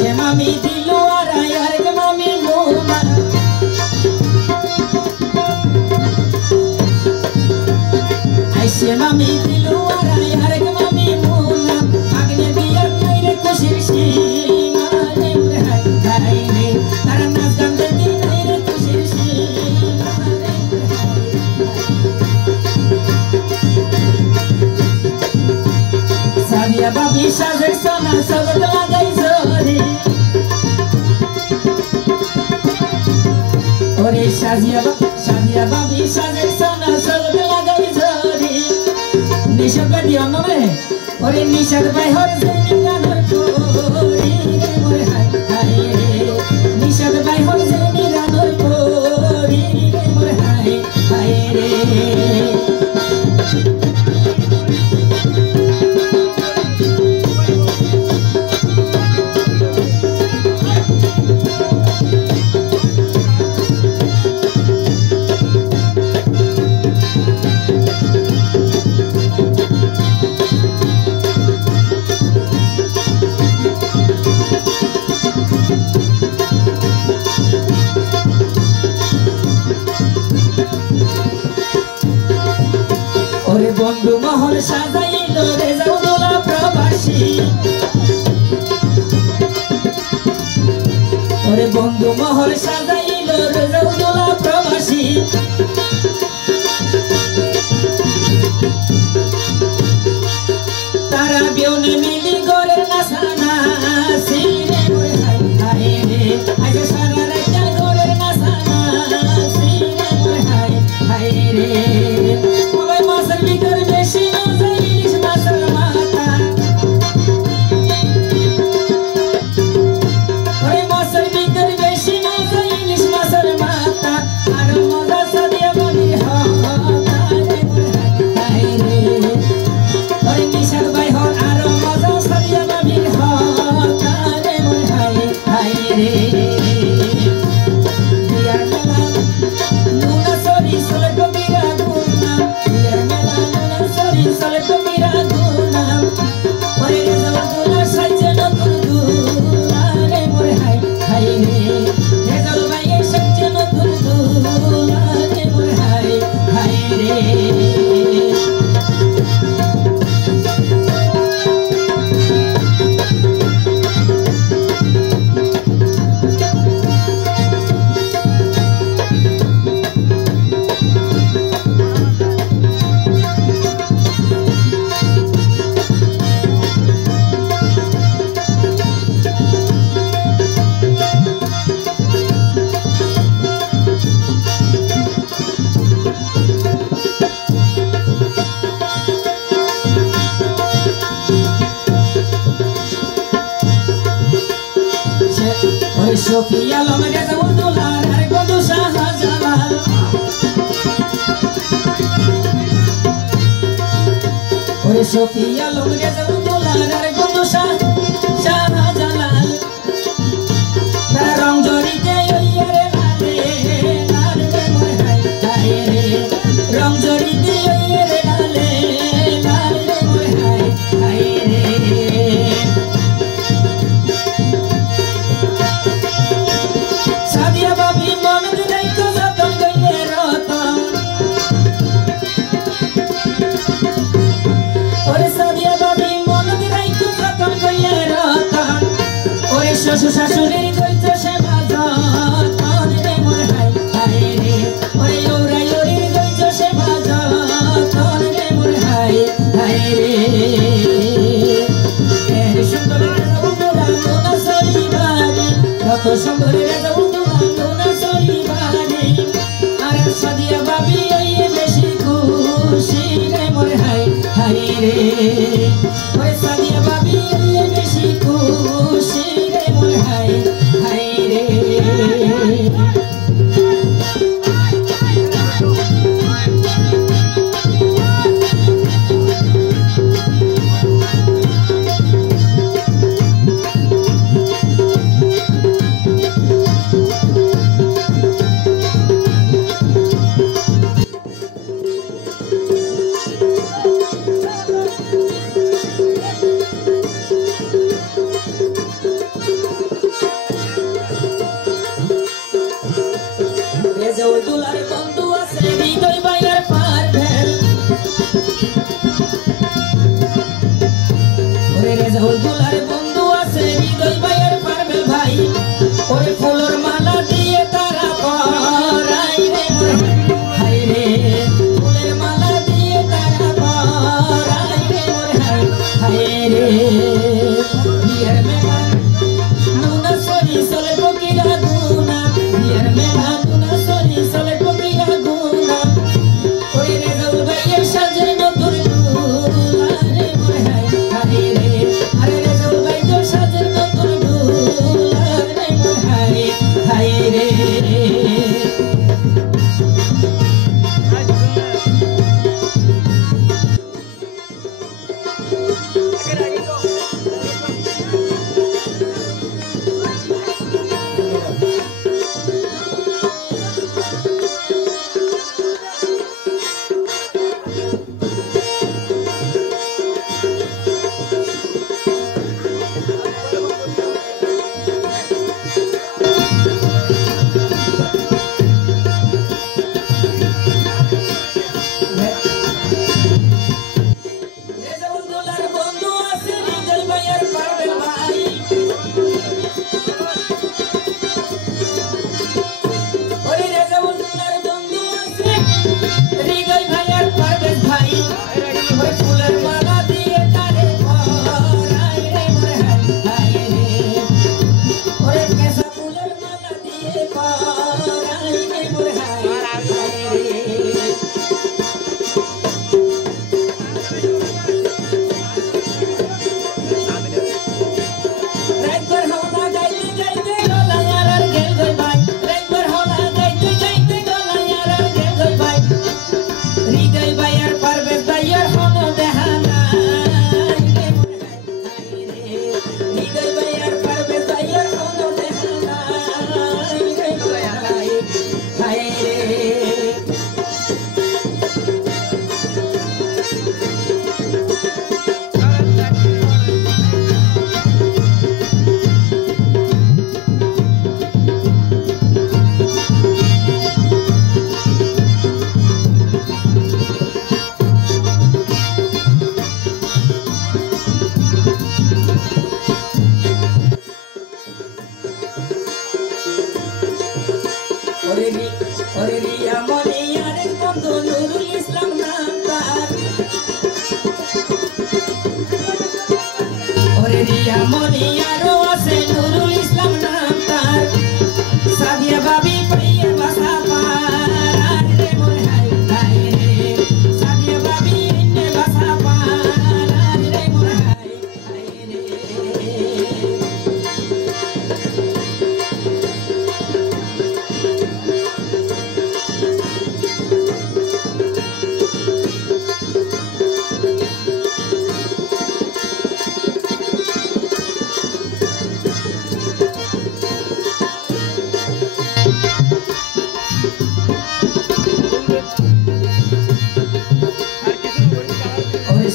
আইসে মামি দিলু আর আরেক মামি মোনা আইসে মামি দিলু আর আরেক মামি মোনা আগ্নে বিয়ার নাইরে খুশির সীমা রে মোরে হাই হাই রে তারা নাচ গান দেখি নাইরে খুশির সীমা রে মোরে হাই সাদিয়া বাবি সাজে সোনা সগত লাগাই জোরে ওরে সাদিয়া বাবি সাজে সোনা সগত লাগাই জোরে নিশাদ বাদি অনরে ওরে নিশাদ ভাই হর জেনি গানর কোরি রে মোরে হাই হাই রে নিশাদ ভাই হর জেনি গানর কোরি রে মোরে হাই হাই রে বন্ধু মহল সাজাইল রে যাওদোলা প্রবাসী ওরে বন্ধু মহল সাজাইল রে যাওদোলা প্রবাসী তারা বিউনে মিলি গরের নাসানা সিরে মোরে হাই হাই রে আজ সারা রাত গরের নাসানা সিরে মোরে হাই হাই রে Sofia lo me gata urdular are godu Shahjalal Ore Sofia lo me gata urdular are godu Shahjalal Tara rong jori te oyere lale lale moy hai hai re rong jori te oyere lale lale moy hai hai re Sadia babi mon dilai ko jatan gaile ratan Ore Sadia babi mon dilai ko jatan gaile ratan Ore shashu shashurir goito se bajatan re mor hai hai re Ore yora yorir goito se bajatan re mor hai hai re Eri sundor re jabundula nuna sori bari Kato sundor re jabundula Sadia babi oye beshi kushi re mor hai hai re Ore Sadia babi oye beshi kushi re mor hai hai re Rezaul দুলার বন্ধু আছে হৃদয় ভাইয়ের পারবেল ভাই ওরে ফুলের মালা দিয়ে তারা পরাই রে হাই রে ফুলের মালা দিয়ে তারা পরাই রে হাই রে বিয়ের মেলা নুনা সরি চলে পকিরা গুনা বিয়ের মেলা নুনা সরি চলে পকিরা গুনা ওরে রেজাউল ভাইয়ের সাজের নতুন দুলা রে হাই রে আরে রেজাউল ভাই তোর সাজের নতুন দুলা রে হাই রে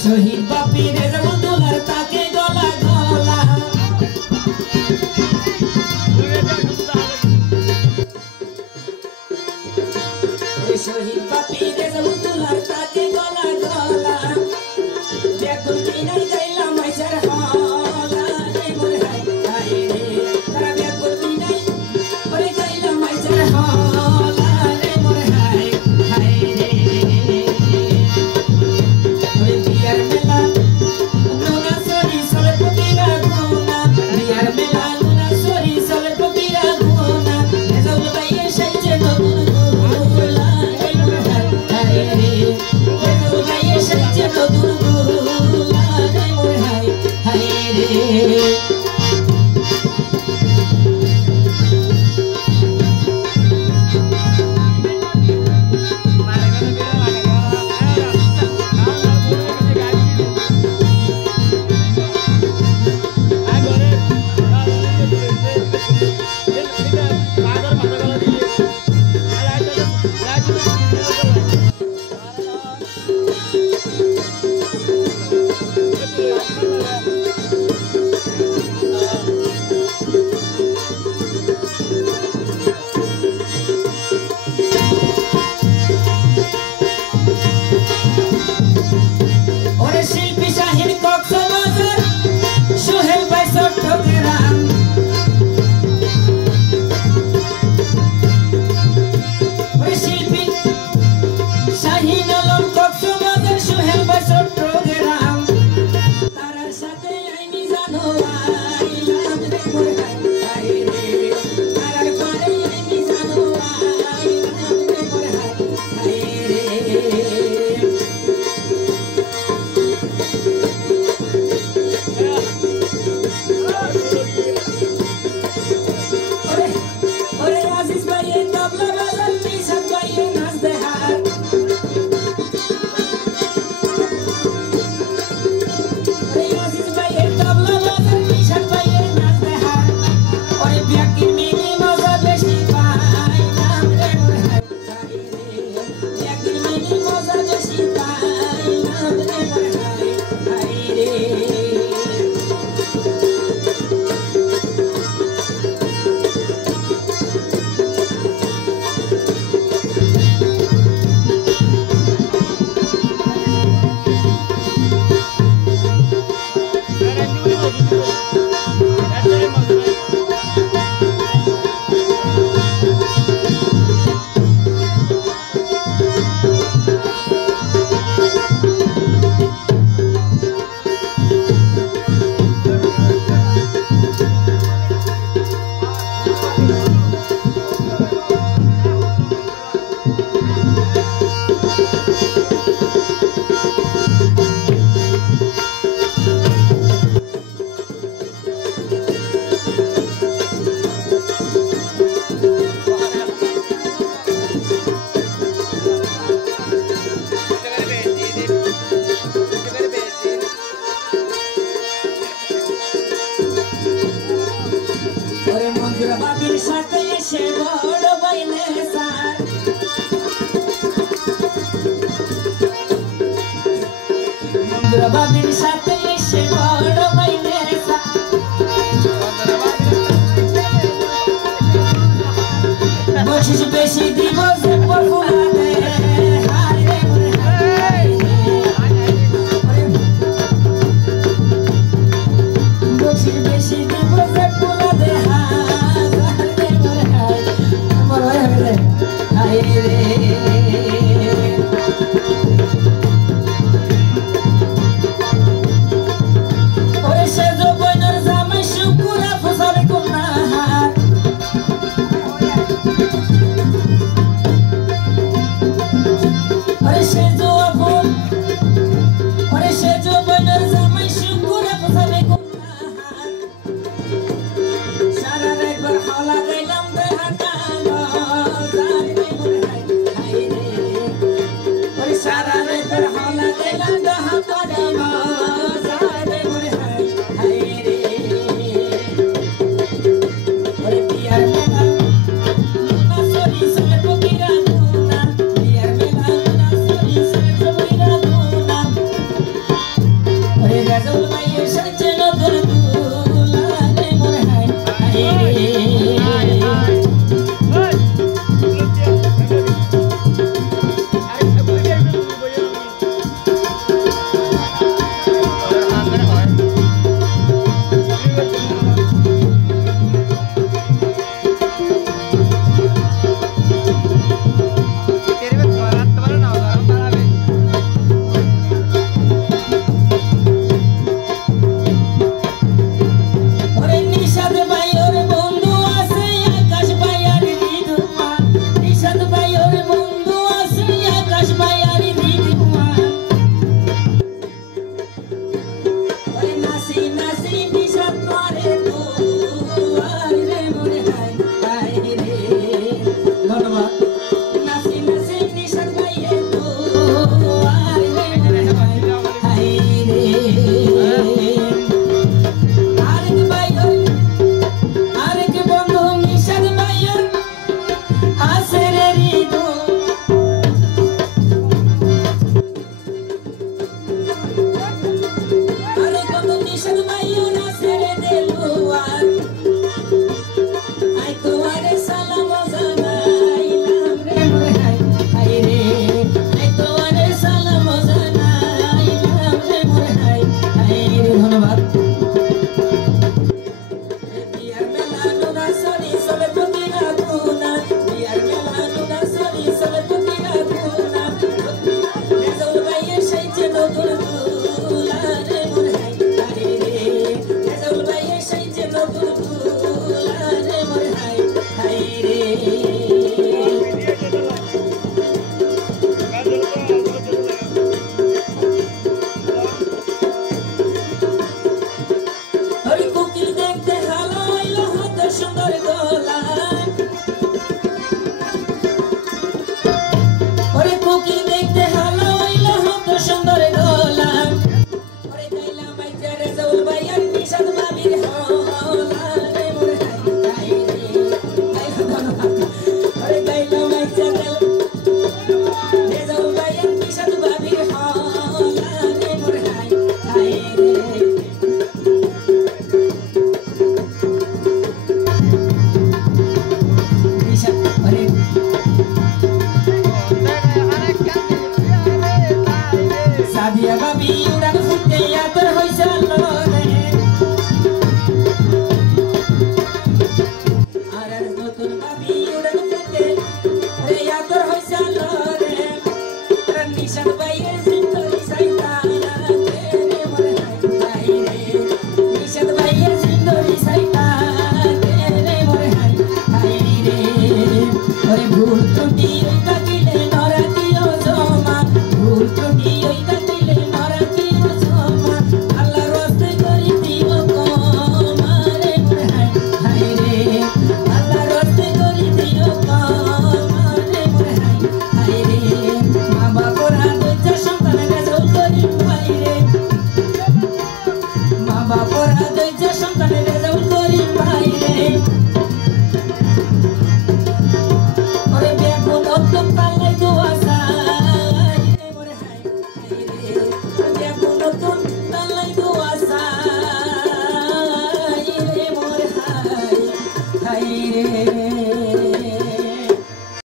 শহীদ বাপি রেজাউল দুলার তাকে গলা গলা শহীদ বাপি রেজাউল দুলার তাকে গলা গলা দেখুন কিনাই গাইলাম মাইসার হলা রে মোরে হাই রে তারা দেখুন কিনাই ওরে গাইলাম মাইসার হলা রে মোরে হাই রে আজিজ ভাইয়ে তবলা বাজান নিশাদ ভাইয়ে নাচ দেহার ওরে আজিজ ভাইয়ে তবলা বাজান নিশাদ ভাইয়ে নাচ দেহার ওরে ব্যাকির মিনি মজা বেশি পাইলাম রে মোর হাই রে ব্যাকির মিনি মজা বেশি পাইলাম রে মোর হাই রে ওরে মঞ্জুর বাবির সাথে এসে বড় বাইনে সার মঞ্জুর বাবির সাথে এসে বড় বাইনে সার বসিস বেশি দিব যে পপুলা দে হাই রে মোর হাই বসিস বেশি দিব যে পুলা দে হাই রে ওরে সে জবনের জামাই শুকুরা ফসাবে কোন ওরে ভুল ত্রুটি ওই থাকিলে নরাতিও জমা ভুল ত্রুটি ওই থাকিলে নরাতিও জমা আল্লাহর রাস্তে করি দিও ক্ষমা রে মোরে হায় রে আল্লাহর রাস্তে করি দিও ক্ষমা রে মোরে হায় রে মা বাপরা দুইটা সন্তানের রেজাল্ট করি ভাই রে মা বাপরা দুইটা সন্তানের রেজাল্ট করি ভাই রে ওরে বেগুন নতুন তালাই দোয়া চাই রে মোরে হায় রে বেগুন নতুন তালাই দোয়া চাই রে মোরে হায় রে